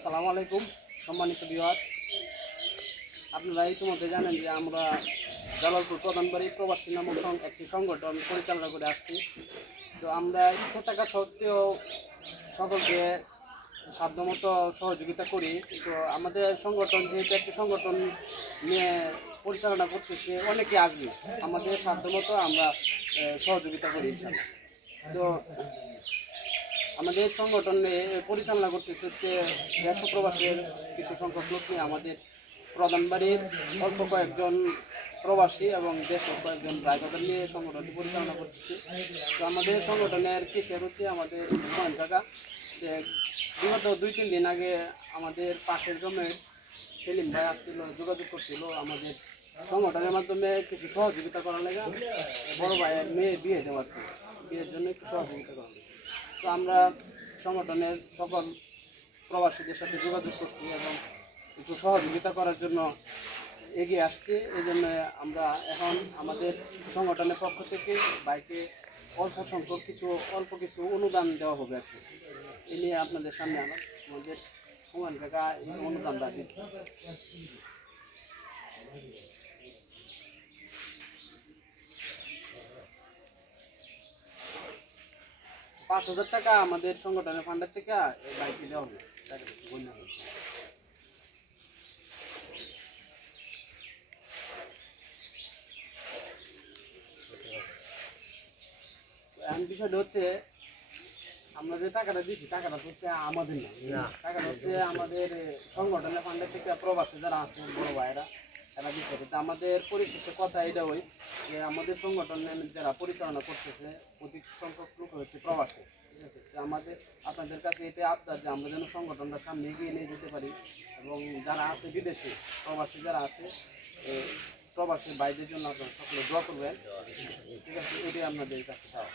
আসসালামু আলাইকুম সম্মানিত ভিউয়ার্স, আপনারা ইতিমধ্যে জানেন যে আমরা জালালপুর প্রধানবাড়ি প্রবাসী নামক একটি সংগঠন পরিচালনা করে আসছি। তো আমরা ইচ্ছা থাকা সত্ত্বেও সকলকে সাধ্যমতো সহযোগিতা করি। তো আমাদের সংগঠন যেহেতু একটি সংগঠন নিয়ে পরিচালনা করতেছে, অনেকে আসবে, আমাদের সাধ্যমতো আমরা সহযোগিতা করি ইনশাআল্লাহ। তো আমাদের সংগঠনে পরিচালনা করতেছে হচ্ছে দেশ প্রবাসের কিছু সংখ্যক লোক নিয়ে আমাদের প্রধান বাড়ির অল্প কয়েকজন প্রবাসী এবং দেশের কয়েকজন ড্রাইভার নিয়ে সংগঠনটি পরিচালনা করতেছি। তো আমাদের সংগঠনের কেসের হচ্ছে আমাদের হুমায়ুন কাকা, যে বিগত 2-3 দিন আগে আমাদের পাশের জমে সেলিম ভাই আসছিল, যোগাযোগ করছিল আমাদের সংগঠনের মাধ্যমে কিছু সহযোগিতা করার লেগে, বড় ভাইয়ের মেয়ে বিয়ে দেওয়ার বিয়ের জন্য একটু সহযোগিতা করার লেগে। তো আমরা সংগঠনের সকল প্রবাসীদের সাথে যোগাযোগ করছি এবং একটু সহযোগিতা করার জন্য এগিয়ে আসছি। এই জন্য আমরা এখন আমাদের সংগঠনের পক্ষ থেকে বাইকে অল্প কিছু অনুদান দেওয়া হবে আর কি। এই নিয়ে আপনাদের সামনে আমাদের হুমায়ুন কাকা অনুদানটা দিতে 5,000 টাকা আমাদের সংগঠনের ফান্ডের থেকে এই বাইকে দেওয়া হবে। এখন বিষয়টা হচ্ছে, আমরা যে টাকাটা দিচ্ছি টাকাটা হচ্ছে আমাদের না, টাকাটা হচ্ছে আমাদের সংগঠনের ফান্ডের থেকে প্রবাসী যারা আছে বড় ভাইয়েরা এরা দিচ্ছে। কিন্তু আমাদের পরিশেষে কথা এটা ওই যে আমাদের সংগঠনের যারা পরিচালনা করতেছে অধিক সংখ্যক লোক হচ্ছে প্রবাসী, ঠিক আছে? আমাদের আপনাদের কাছে এটা আবদার যে আমরা যেন সংগঠনটা সামনে এগিয়ে নিয়ে যেতে পারি এবং যারা আছে বিদেশে প্রবাসী যারা আছে প্রবাসী বাইরের জন্য আপনারা সকলে দোয়া করবেন, ঠিক আছে? এটাই আপনাদের কাছে চাওয়া।